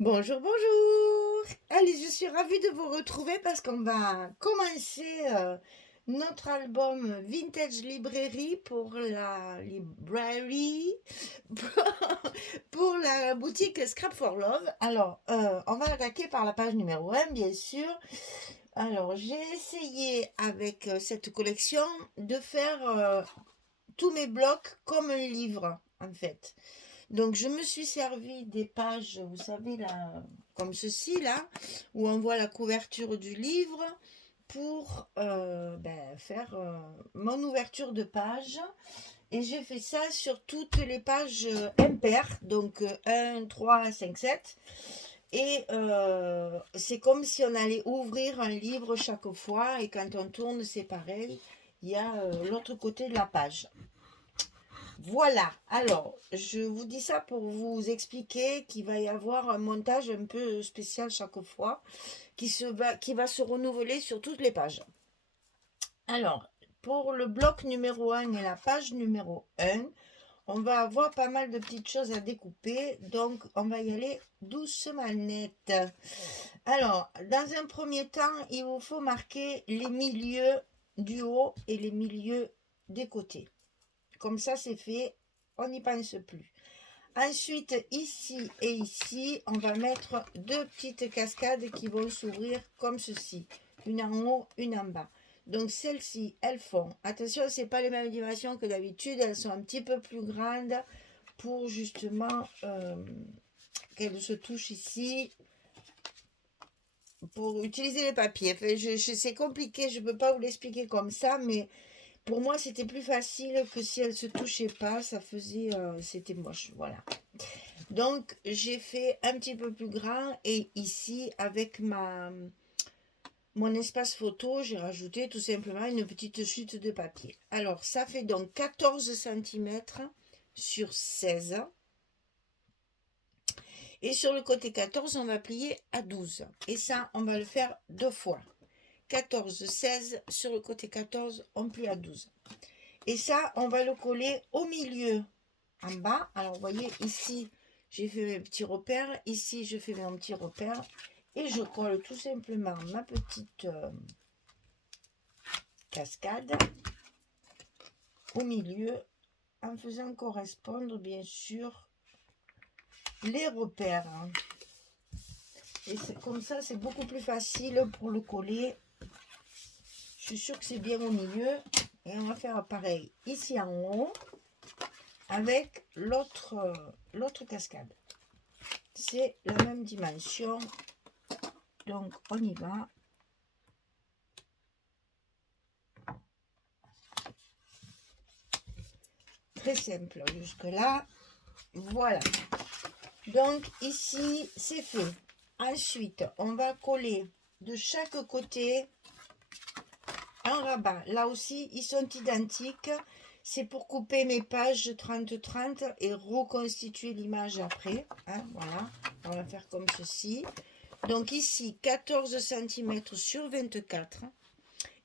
Bonjour, bonjour. Allez, je suis ravie de vous retrouver parce qu'on va commencer notre album Vintage Librairie pour la librairie, pour la boutique Scrap for Love. Alors, on va attaquer par la page numéro 1, bien sûr. Alors, j'ai essayé avec cette collection de faire tous mes blocs comme un livre, en fait. Donc, je me suis servi des pages, vous savez, là, comme ceci, là, où on voit la couverture du livre pour faire mon ouverture de page. Et j'ai fait ça sur toutes les pages impaires, donc 1, 3, 5, 7. Et c'est comme si on allait ouvrir un livre chaque fois, et quand on tourne, c'est pareil. Il y a l'autre côté de la page. Voilà, alors je vous dis ça pour vous expliquer qu'il va y avoir un montage un peu spécial chaque fois qui va se renouveler sur toutes les pages. Alors, pour le bloc numéro 1 et la page numéro 1, on va avoir pas mal de petites choses à découper, donc on va y aller doucement net. Alors, dans un premier temps, il vous faut marquer les milieux du haut et les milieux des côtés. Comme ça, c'est fait, on n'y pense plus. Ensuite, ici et ici, on va mettre deux petites cascades qui vont s'ouvrir comme ceci. Une en haut, une en bas. Donc celles-ci, elles font, attention, ce n'est pas les mêmes dimensions que d'habitude, elles sont un petit peu plus grandes pour justement qu'elles se touchent ici pour utiliser les papiers. Enfin, c'est compliqué, je ne peux pas vous l'expliquer comme ça, mais pour moi, c'était plus facile que si elles ne se touchaient pas, ça faisait, c'était moche, voilà. Donc, j'ai fait un petit peu plus grand et ici, avec mon espace photo, j'ai rajouté tout simplement une petite chute de papier. Alors, ça fait donc 14 cm sur 16. Et sur le côté 14, on va plier à 12. Et ça, on va le faire deux fois. 14, 16, sur le côté 14, on plie à 12. Et ça, on va le coller au milieu, en bas. Alors, vous voyez, ici, j'ai fait mes petits repères. Ici, je fais mon petit repère. Et je colle tout simplement ma petite cascade au milieu en faisant correspondre, bien sûr, les repères. Et c'est comme ça, c'est beaucoup plus facile pour le coller. Je suis sûre que c'est bien au milieu. Et on va faire pareil ici en haut avec l'autre cascade. C'est la même dimension, donc on y va. Très simple jusque là, voilà. Donc ici c'est fait. Ensuite on va coller de chaque côté un rabat. Là aussi ils sont identiques, c'est pour couper mes pages 30-30 et reconstituer l'image après, hein, voilà. On va faire comme ceci. Donc ici 14 cm sur 24.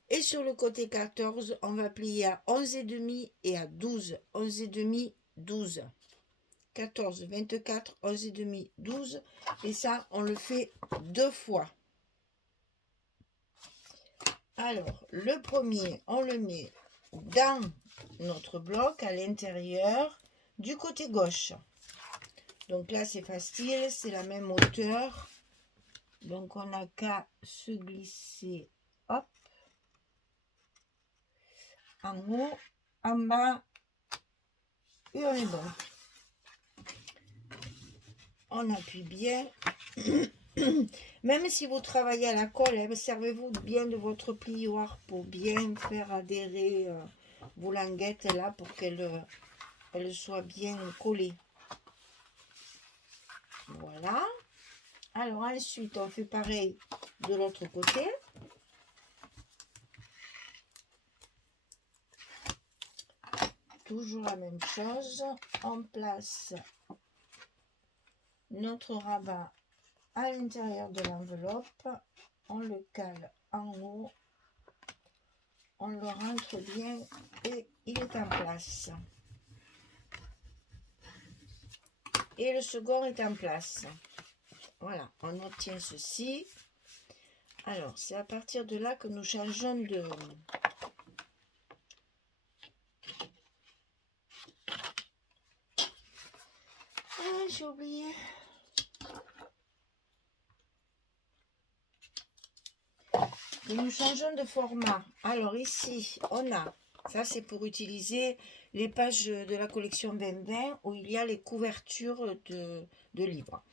Et sur le côté 14, on va plier à 11,5 et à 12. 11,5, 12. 14, 24, 11,5, 12. Et ça, on le fait deux fois. Alors, le premier, on le met dans notre bloc à l'intérieur du côté gauche. Donc là, c'est facile, c'est la même hauteur. Donc, on n'a qu'à se glisser, hop, en haut, en bas, et on est bon. On appuie bien. Même si vous travaillez à la colle, servez-vous bien de votre plioir pour bien faire adhérer vos languettes là pour qu'elles soient bien collées. Voilà. Alors ensuite, on fait pareil de l'autre côté. Toujours la même chose. On place notre rabat à l'intérieur de l'enveloppe. On le cale en haut. On le rentre bien et il est en place. Et le second est en place. Voilà, on obtient ceci. Alors, c'est à partir de là que nous changeons de... Ah, j'ai oublié. Et nous changeons de format. Alors ici, on a, ça c'est pour utiliser les pages de la collection 2020 où il y a les couvertures de livres.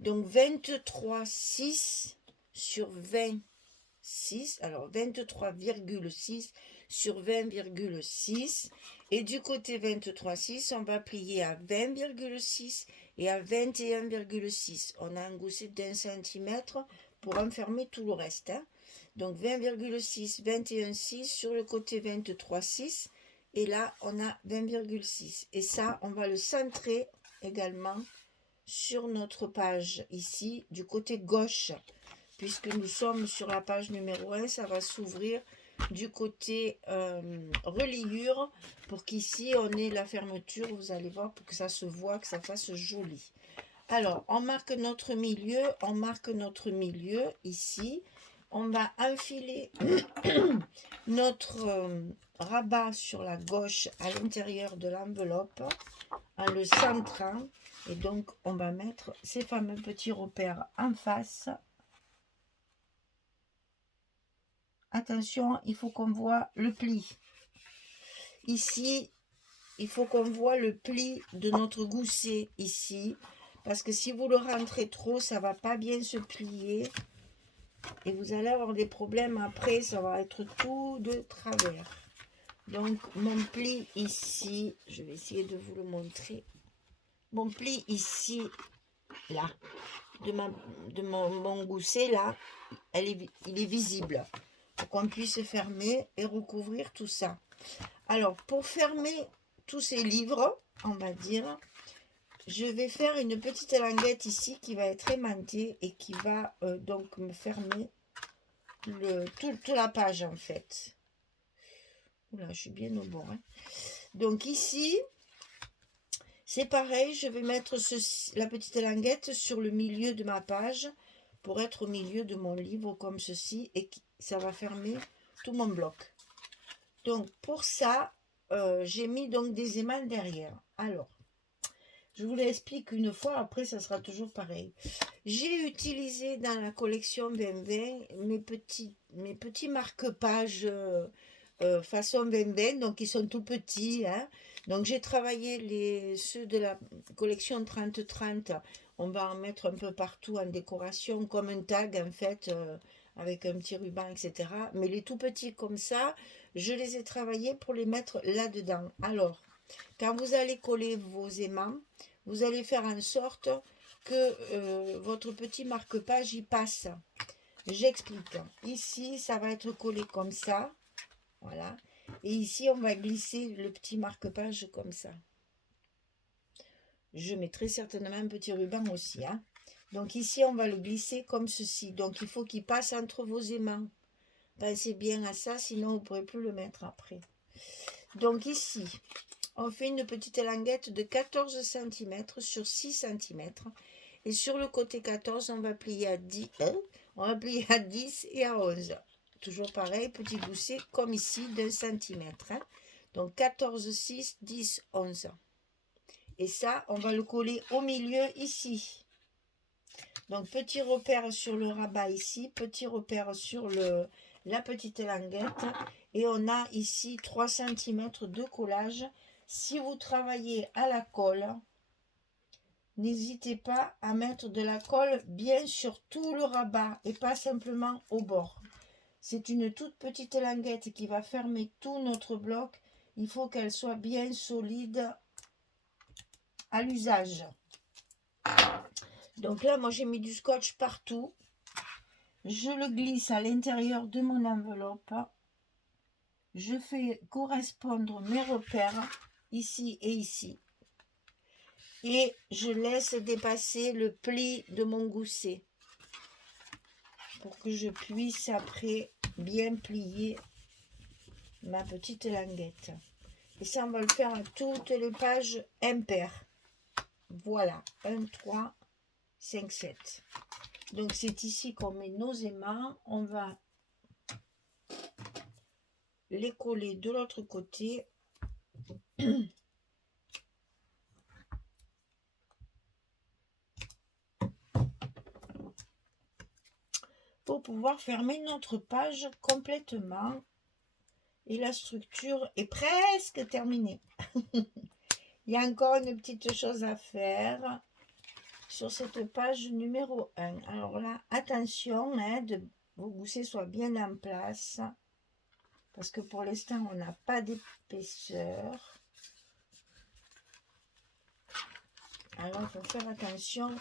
Donc 23,6 sur 26, alors 23,6 sur 20,6. Et du côté 23,6, on va plier à 20,6 et à 21,6. On a un gousset d'1 cm pour enfermer tout le reste. Hein. Donc 20,6, 21,6 sur le côté 23,6. Et là, on a 20,6. Et ça, on va le centrer également sur notre page ici, du côté gauche. Puisque nous sommes sur la page numéro 1, ça va s'ouvrir du côté reliure pour qu'ici, on ait la fermeture. Vous allez voir, pour que ça se voit, que ça fasse joli. Alors, on marque notre milieu. On marque notre milieu ici. On va enfiler notre rabat sur la gauche à l'intérieur de l'enveloppe en le centrant. Et donc, on va mettre ces fameux petits repères en face. Attention, il faut qu'on voit le pli. Ici, il faut qu'on voit le pli de notre gousset ici. Parce que si vous le rentrez trop, ça ne va pas bien se plier. Et vous allez avoir des problèmes après, ça va être tout de travers. Donc, mon pli ici, je vais essayer de vous le montrer. Mon pli ici, là, de mon gousset, là, il est visible. Pour qu'on puisse fermer et recouvrir tout ça. Alors, pour fermer tous ces livres, on va dire, je vais faire une petite languette ici qui va être aimantée et qui va donc me fermer toute la page en fait. Oula, je suis bien au bord. Hein. Donc ici, c'est pareil, je vais mettre la petite languette sur le milieu de ma page pour être au milieu de mon livre comme ceci et ça va fermer tout mon bloc. Donc pour ça, j'ai mis donc des émals derrière. Alors, je vous l'explique une fois, après ça sera toujours pareil. J'ai utilisé dans la collection 2020 mes petits marque-pages façon 2020, donc ils sont tout petits. Hein. Donc j'ai travaillé ceux de la collection 30-30. On va en mettre un peu partout en décoration, comme un tag en fait, avec un petit ruban, etc. Mais les tout petits comme ça, je les ai travaillés pour les mettre là-dedans. Alors, quand vous allez coller vos aimants, vous allez faire en sorte que votre petit marque-page y passe. J'explique. Ici, ça va être collé comme ça. Voilà. Et ici, on va glisser le petit marque-page comme ça. Je mettrai certainement un petit ruban aussi. Hein. Donc ici, on va le glisser comme ceci. Donc, il faut qu'il passe entre vos aimants. Pensez bien à ça, sinon vous ne pourrez plus le mettre après. Donc ici, on fait une petite languette de 14 cm sur 6 cm. Et sur le côté 14, on va plier à 10, on va plier à 10 et à 11. Toujours pareil, petit gousset comme ici d'1 cm. Hein. Donc 14, 6, 10, 11. Et ça, on va le coller au milieu ici. Donc petit repère sur le rabat ici, petit repère sur la petite languette. Et on a ici 3 cm de collage. Si vous travaillez à la colle, n'hésitez pas à mettre de la colle bien sur tout le rabat et pas simplement au bord. C'est une toute petite languette qui va fermer tout notre bloc. Il faut qu'elle soit bien solide à l'usage. Donc là, moi j'ai mis du scotch partout. Je le glisse à l'intérieur de mon enveloppe. Je fais correspondre mes repères ici et ici. Et je laisse dépasser le pli de mon gousset pour que je puisse après bien plier ma petite languette. Et ça, on va le faire à toutes les pages impaires. Voilà, 1, 3, 5, 7. Donc c'est ici qu'on met nos aimants. On va les coller de l'autre côté. Pour pouvoir fermer notre page complètement. Et la structure est presque terminée. Il y a encore une petite chose à faire sur cette page numéro 1. Alors là, attention, hein, vos goussets soient bien en place. Parce que pour l'instant, on n'a pas d'épaisseur. Alors, il faut faire attention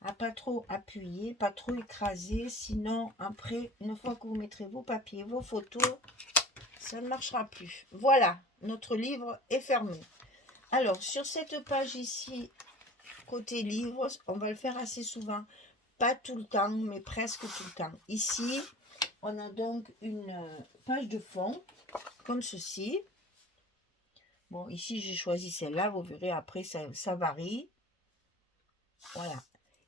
à pas trop appuyer, pas trop écraser. Sinon, après, une fois que vous mettrez vos papiers, vos photos, ça ne marchera plus. Voilà, notre livre est fermé. Alors, sur cette page ici, côté livre, on va le faire assez souvent. Pas tout le temps, mais presque tout le temps. Ici, on a donc une page de fond, comme ceci. Bon, ici, j'ai choisi celle-là. Vous verrez, après, ça varie. Voilà.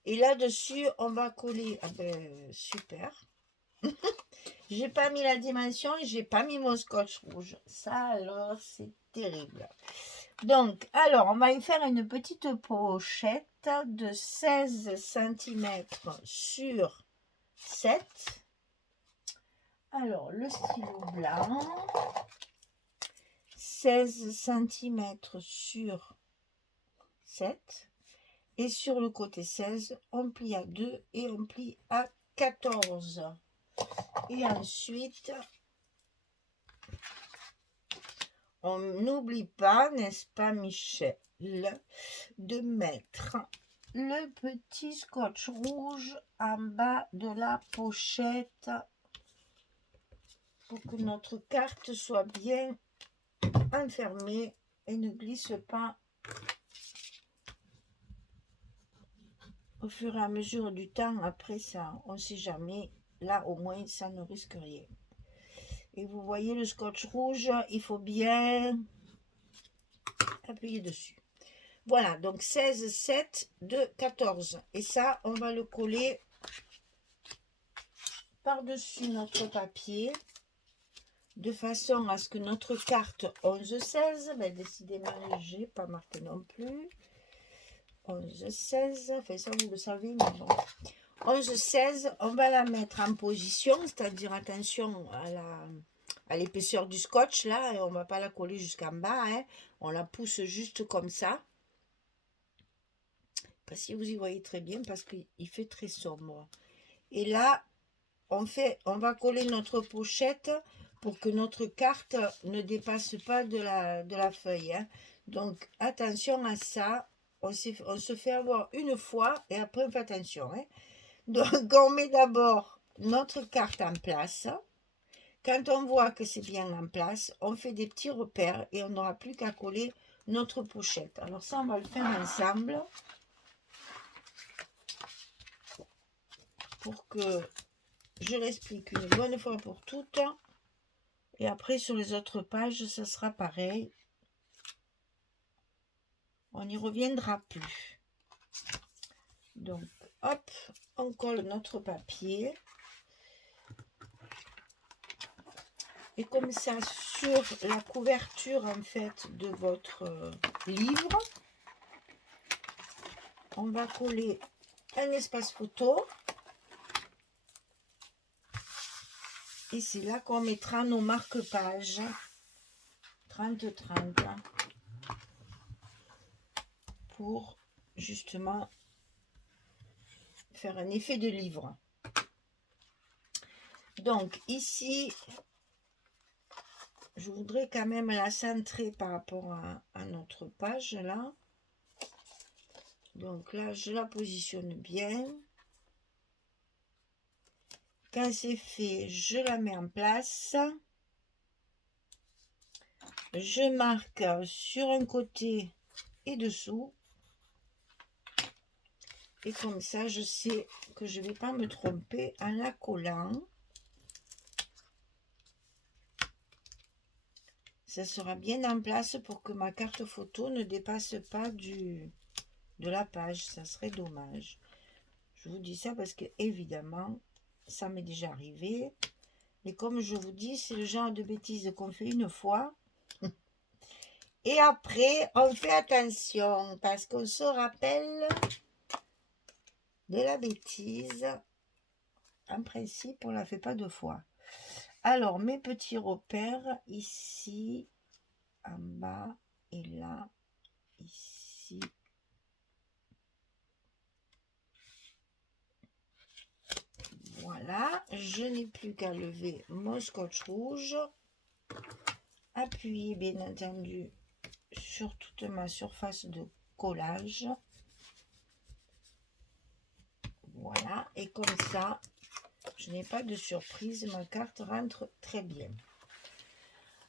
Et là-dessus, on va coller... Ah ben, super. J'ai pas mis la dimension et j'ai pas mis mon scotch rouge. Ça, alors, c'est terrible. Donc, alors, on va y faire une petite pochette de 16 cm sur 7. Alors, le stylo blanc, 16 cm sur 7. Et sur le côté 16, on plie à 2 et on plie à 14. Et ensuite, on n'oublie pas, n'est-ce pas Michel, de mettre le petit scotch rouge en bas de la pochette pour que notre carte soit bien enfermée et ne glisse pas au fur et à mesure du temps. Après ça, on ne sait jamais. Là, au moins, ça ne risque rien. Et vous voyez le scotch rouge, il faut bien appuyer dessus. Voilà, donc 16, 7, 2, 14. Et ça, on va le coller par-dessus notre papier, de façon à ce que notre carte 11, 16, ben décidément, j'ai pas marqué non plus. 11, 16, enfin ça vous le savez, mais bon. 11, 16, on va la mettre en position, c'est-à-dire attention à l'épaisseur du scotch, là, et on ne va pas la coller jusqu'en bas, hein. On la pousse juste comme ça. Pas si vous y voyez très bien, parce qu'il fait très sombre. Et là, on va coller notre pochette pour que notre carte ne dépasse pas de la feuille, hein. Donc, attention à ça. On se fait avoir une fois et après on fait attention, hein. Donc, on met d'abord notre carte en place. Quand on voit que c'est bien en place, on fait des petits repères et on n'aura plus qu'à coller notre pochette. Alors ça, on va le faire ensemble pour que je l'explique une bonne fois pour toutes. Et après, sur les autres pages, ça sera pareil. On n'y reviendra plus. Donc, hop, on colle notre papier. Et comme ça, sur la couverture, en fait, de votre livre, on va coller un espace photo. Et c'est là qu'on mettra nos marque-pages 30-30 pour justement faire un effet de livre. Donc ici, je voudrais quand même la centrer par rapport à notre page là. Donc là, je la positionne bien. Quand c'est fait, je la mets en place. Je marque sur un côté et dessous. Et comme ça, je sais que je ne vais pas me tromper en la collant. Ça sera bien en place pour que ma carte photo ne dépasse pas de la page. Ça serait dommage. Je Je vous dis ça parce que, évidemment, ça m'est déjà arrivé. Et comme je vous dis, c'est le genre de bêtises qu'on fait une fois. Et après, on fait attention parce qu'on se rappelle de la bêtise. En principe, on ne la fait pas deux fois. Alors, mes petits repères, ici, en bas, et là, ici. Voilà, je n'ai plus qu'à lever mon scotch rouge. Appuyer, bien entendu, sur toute ma surface de collage. Voilà, et comme ça, je n'ai pas de surprise, ma carte rentre très bien.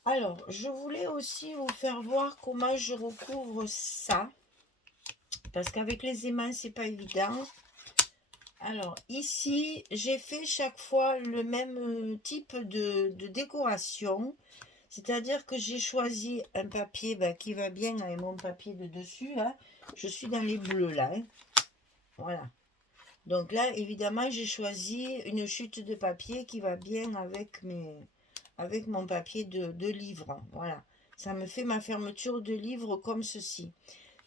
Alors, je voulais aussi vous faire voir comment je recouvre ça, parce qu'avec les aimants, c'est pas évident. Alors, ici, j'ai fait chaque fois le même type de décoration, c'est-à-dire que j'ai choisi un papier qui va bien avec mon papier de dessus, hein. Je suis dans les bleus, là, hein. Voilà. Donc là, évidemment, j'ai choisi une chute de papier qui va bien avec mon papier de livre. Voilà. Ça me fait ma fermeture de livre comme ceci.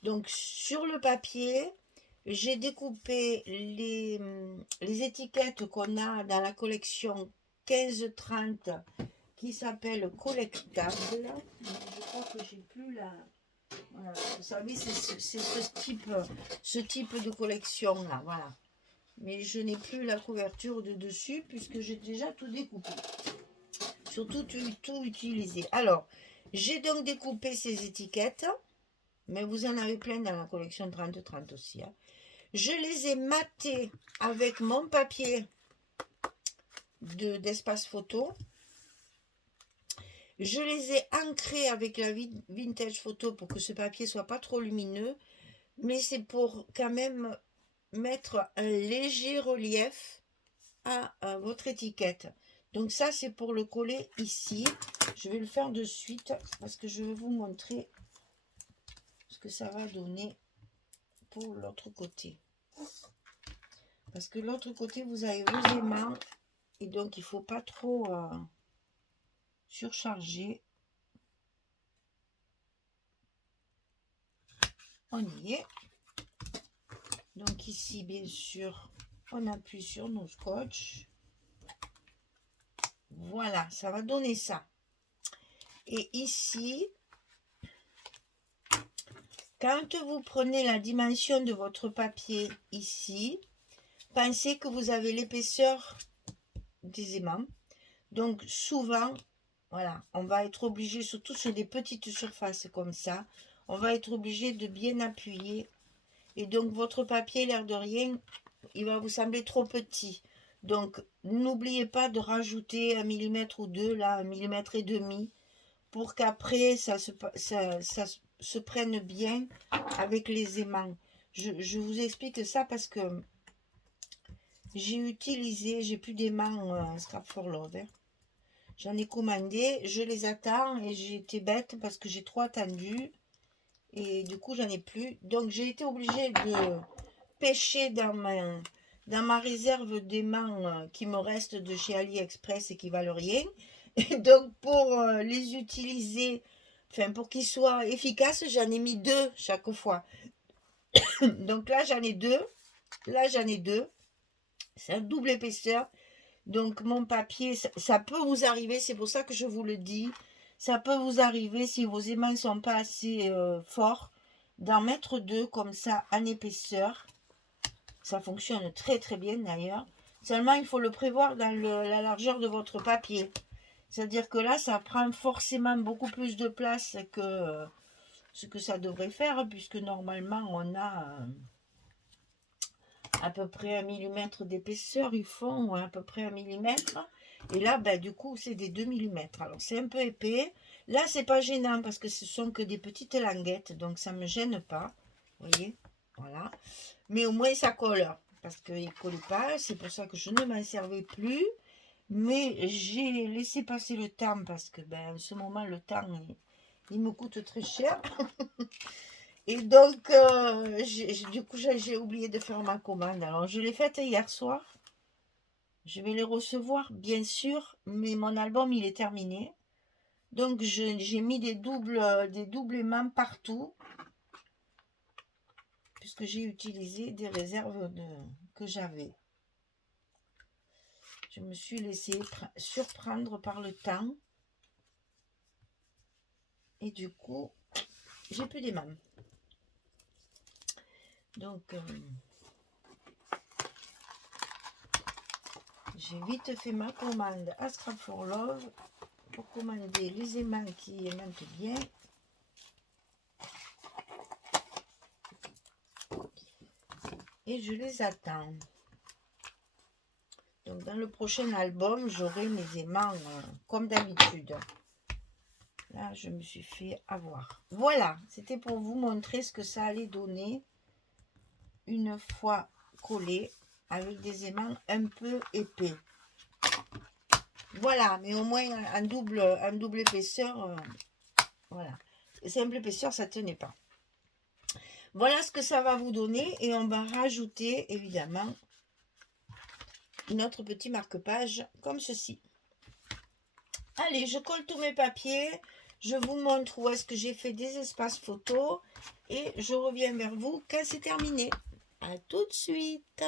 Donc, sur le papier, j'ai découpé les étiquettes qu'on a dans la collection 1530 qui s'appelle collectable. Je crois que j'ai plus la... Voilà. Vous savez, c'est ce type de collection là. Voilà. Mais je n'ai plus la couverture de dessus puisque j'ai déjà tout découpé. Surtout tout utilisé. Alors, j'ai donc découpé ces étiquettes, mais vous en avez plein dans la collection 30-30 aussi, hein. Je les ai matées avec mon papier d'espace photo. Je les ai ancrés avec la vintage photo pour que ce papier soit pas trop lumineux, mais c'est pour quand même mettre un léger relief à votre étiquette. Donc ça, c'est pour le coller ici. Je vais le faire de suite parce que je vais vous montrer ce que ça va donner pour l'autre côté. Parce que l'autre côté, vous avez vos aimants et donc il ne faut pas trop surcharger. On y est. Donc ici, bien sûr, on appuie sur nos scotch. Voilà, ça va donner ça. Et ici, quand vous prenez la dimension de votre papier ici, pensez que vous avez l'épaisseur des aimants. Donc souvent, voilà, on va être obligé, surtout sur des petites surfaces comme ça, on va être obligé de bien appuyer. Et donc votre papier, l'air de rien, il va vous sembler trop petit. Donc n'oubliez pas de rajouter 1 millimètre ou deux, là, 1,5 millimètre, pour qu'après ça se prenne bien avec les aimants. Je vous explique ça parce que j'ai plus d'aimants Scrap for Love, hein. J'en ai commandé, je les attends et j'ai été bête parce que j'ai trop attendu et du coup j'en ai plus. Donc j'ai été obligée de pêcher dans ma réserve d'aimants qui me reste de chez AliExpress et qui valent rien. Et donc pour les utiliser, enfin pour qu'ils soient efficaces, j'en ai mis 2 chaque fois. Donc là j'en ai 2, là j'en ai 2. C'est un double épaisseur. Donc mon papier, ça peut vous arriver, c'est pour ça que je vous le dis, ça peut vous arriver si vos aimants ne sont pas assez forts, d'en mettre 2 comme ça en épaisseur. Ça fonctionne très très bien d'ailleurs. Seulement il faut le prévoir dans la largeur de votre papier. C'est-à-dire que là, ça prend forcément beaucoup plus de place que ce que ça devrait faire, puisque normalement on a à peu près 1 millimètre d'épaisseur, ils font à peu près 1 millimètre. Et là, du coup, c'est des 2 millimètres. Alors, c'est un peu épais. Là, c'est pas gênant parce que ce sont que des petites languettes, donc ça me gêne pas. Vous voyez, voilà. Mais au moins, ça colle, parce qu'il ne colle pas. C'est pour ça que je ne m'en servais plus. Mais j'ai laissé passer le temps parce que, en ce moment, le temps, il me coûte très cher. Et donc, du coup, j'ai oublié de faire ma commande. Alors, je l'ai faite hier soir. Je vais les recevoir, bien sûr, mais mon album, il est terminé. Donc, j'ai mis des doubles aimants partout, puisque j'ai utilisé des réserves que j'avais. Je me suis laissée surprendre par le temps. Et du coup, j'ai plus d'aimants. Donc, j'ai vite fait ma commande à Scrap for Love pour commander les aimants qui aimantent bien. Et je les attends. Donc dans le prochain album, j'aurai mes aimants comme d'habitude. Là, je me suis fait avoir. Voilà, c'était pour vous montrer ce que ça allait donner une fois collé avec des aimants un peu épais. Voilà, mais au moins en double épaisseur. Voilà. Simple épaisseur, ça ne tenait pas. Voilà ce que ça va vous donner. Et on va rajouter, évidemment, notre petit marque-page comme ceci. Allez, je colle tous mes papiers. Je vous montre où est-ce que j'ai fait des espaces photos. Et je reviens vers vous quand c'est terminé. À tout de suite.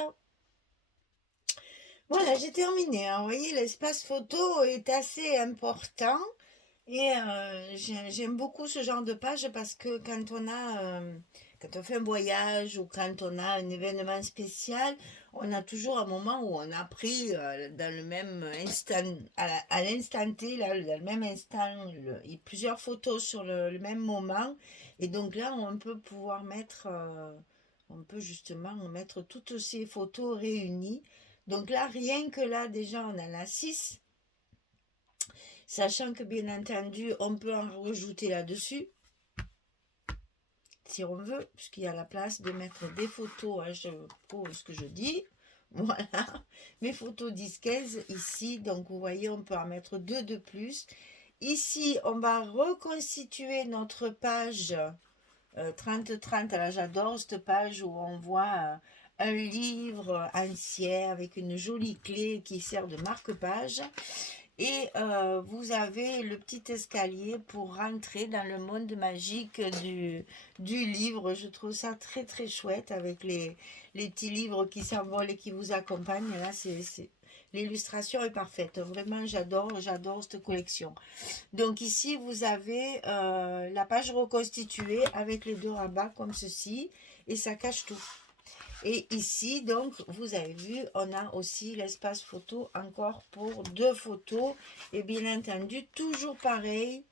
Voilà, j'ai terminé. Vous voyez, l'espace photo est assez important. Et j'aime beaucoup ce genre de page parce que quand on fait un voyage ou quand on a un événement spécial, on a toujours un moment où on a pris dans le même instant, à l'instant T, là, dans le même instant, plusieurs photos sur le même moment. Et donc là, on peut pouvoir mettre, on peut justement mettre toutes ces photos réunies. Donc là, rien que là, déjà, on en a 6. Sachant que bien entendu, on peut en rajouter là-dessus, si on veut, puisqu'il y a la place de mettre des photos, je pose ce que je dis. Voilà, mes photos 10-15 ici, donc vous voyez, on peut en mettre 2 de plus. Ici, on va reconstituer notre page 30-30. Alors j'adore cette page où on voit un livre ancien avec une jolie clé qui sert de marque-page. Et vous avez le petit escalier pour rentrer dans le monde magique du livre. Je trouve ça très très chouette avec les petits livres qui s'envolent et qui vous accompagnent. Là, l'illustration est parfaite. Vraiment, j'adore cette collection. Donc ici, vous avez la page reconstituée avec les 2 rabats comme ceci. Et ça cache tout. Et ici, donc, vous avez vu, on a aussi l'espace photo encore pour 2 photos. Et bien entendu, toujours pareil,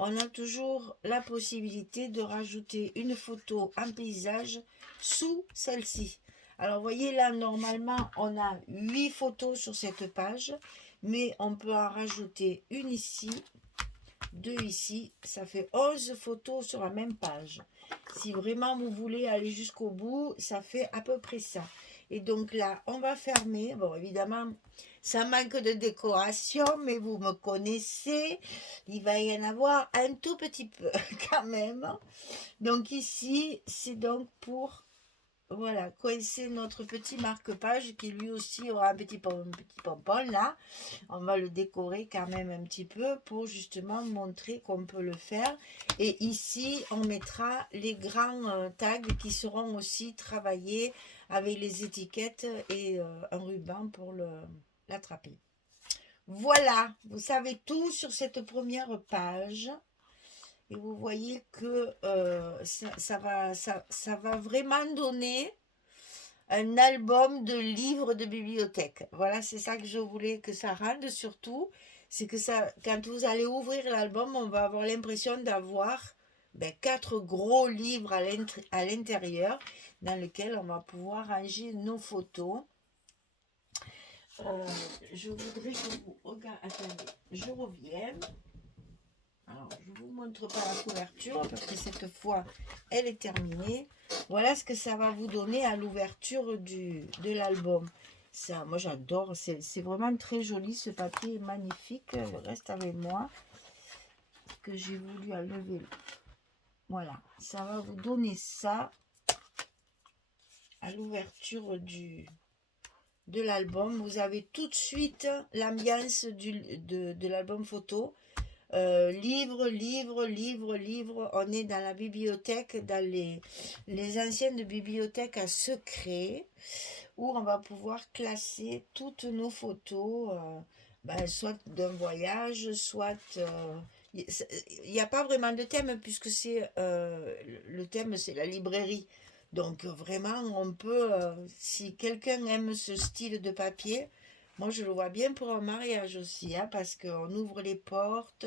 on a toujours la possibilité de rajouter une photo en paysage sous celle-ci. Alors, vous voyez là, normalement, on a 8 photos sur cette page, mais on peut en rajouter une ici, 2 ici, ça fait 11 photos sur la même page. Si vraiment vous voulez aller jusqu'au bout, ça fait à peu près ça. Et donc là, on va fermer. Bon, évidemment, ça manque de décoration, mais vous me connaissez. Il va y en avoir un tout petit peu quand même. Donc ici, c'est donc pour... Voilà, coincer notre petit marque-page qui lui aussi aura un petit pompon là. On va le décorer quand même un petit peu pour justement montrer qu'on peut le faire. Et ici, on mettra les grands tags qui seront aussi travaillés avec les étiquettes et un ruban pour l'attraper. Voilà, vous savez tout sur cette première page. Et vous voyez que ça va vraiment donner un album de livres de bibliothèque. Voilà, c'est ça que je voulais que ça rende surtout. C'est que ça, quand vous allez ouvrir l'album, on va avoir l'impression d'avoir 4 gros livres à l'intérieur dans lesquels on va pouvoir ranger nos photos. Je voudrais que vous regardez. Attendez, je reviens. Alors, je ne vous montre pas la couverture parce que cette fois, elle est terminée. Voilà ce que ça va vous donner à l'ouverture de l'album. Ça, moi, j'adore. C'est vraiment très joli. Ce papier est magnifique. Reste avec moi. Que j'ai voulu enlever Voilà, ça va vous donner ça à l'ouverture de l'album. Vous avez tout de suite l'ambiance de l'album photo. Livre, livre, livre, livre. On est dans la bibliothèque, dans les anciennes bibliothèques à secret, où on va pouvoir classer toutes nos photos, soit d'un voyage, soit... il n'y a pas vraiment de thème puisque le thème c'est la librairie. Donc vraiment on peut, si quelqu'un aime ce style de papier, moi je le vois bien pour un mariage aussi, hein, parce qu'on ouvre les portes,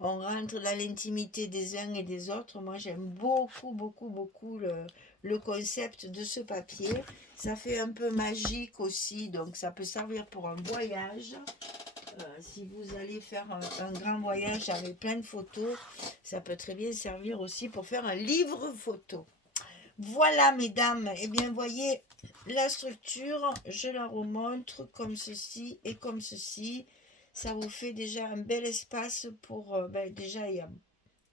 on rentre dans l'intimité des uns et des autres. Moi j'aime beaucoup beaucoup beaucoup le concept de ce papier. Ça fait un peu magique aussi, donc ça peut servir pour un voyage. Si vous allez faire un grand voyage avec plein de photos, ça peut très bien servir aussi pour faire un livre photo. Voilà, mesdames, et bien voyez la structure, je la remontre comme ceci et comme ceci. Ça vous fait déjà un bel espace pour... déjà, il y a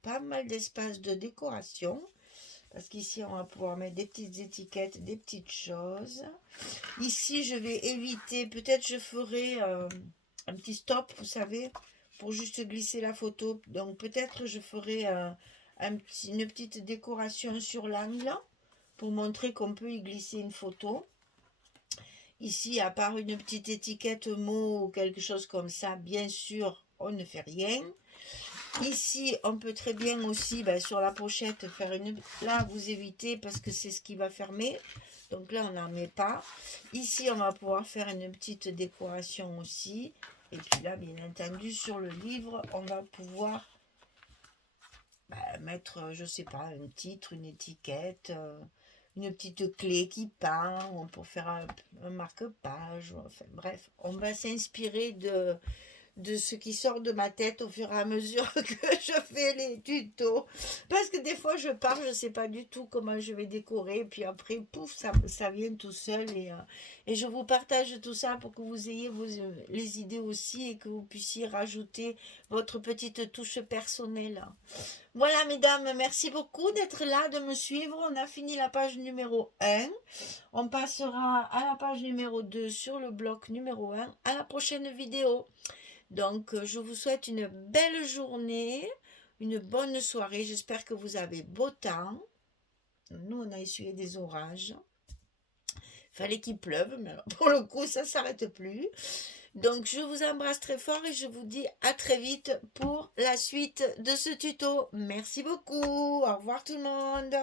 pas mal d'espace de décoration. Parce qu'ici, on va pouvoir mettre des petites étiquettes, des petites choses. Ici, je vais éviter, peut-être je ferai un petit stop, vous savez, pour juste glisser la photo. Donc, peut-être je ferai une petite décoration sur l'angle pour montrer qu'on peut y glisser une photo. Ici, à part une petite étiquette mot ou quelque chose comme ça, bien sûr, on ne fait rien. Ici, on peut très bien aussi, sur la pochette, faire une... Là, vous évitez parce que c'est ce qui va fermer. Donc là, on n'en met pas. Ici, on va pouvoir faire une petite décoration aussi. Et puis là, bien entendu, sur le livre, on va pouvoir mettre, je sais pas, un titre, une étiquette, une petite clé qui peint, pour faire un marque-page. Enfin, bref, on va s'inspirer de ce qui sort de ma tête au fur et à mesure que je fais les tutos. Parce que des fois, je pars, je ne sais pas du tout comment je vais décorer. Puis après, pouf, ça vient tout seul. Et je vous partage tout ça pour que vous ayez les idées aussi et que vous puissiez rajouter votre petite touche personnelle. Voilà, mesdames, merci beaucoup d'être là, de me suivre. On a fini la page numéro 1. On passera à la page numéro 2 sur le bloc numéro 1 à la prochaine vidéo. Donc, je vous souhaite une belle journée, une bonne soirée. J'espère que vous avez beau temps. Nous, on a essuyé des orages. Fallait qu'il pleuve, mais alors, pour le coup, ça ne s'arrête plus. Donc, je vous embrasse très fort et je vous dis à très vite pour la suite de ce tuto. Merci beaucoup. Au revoir tout le monde.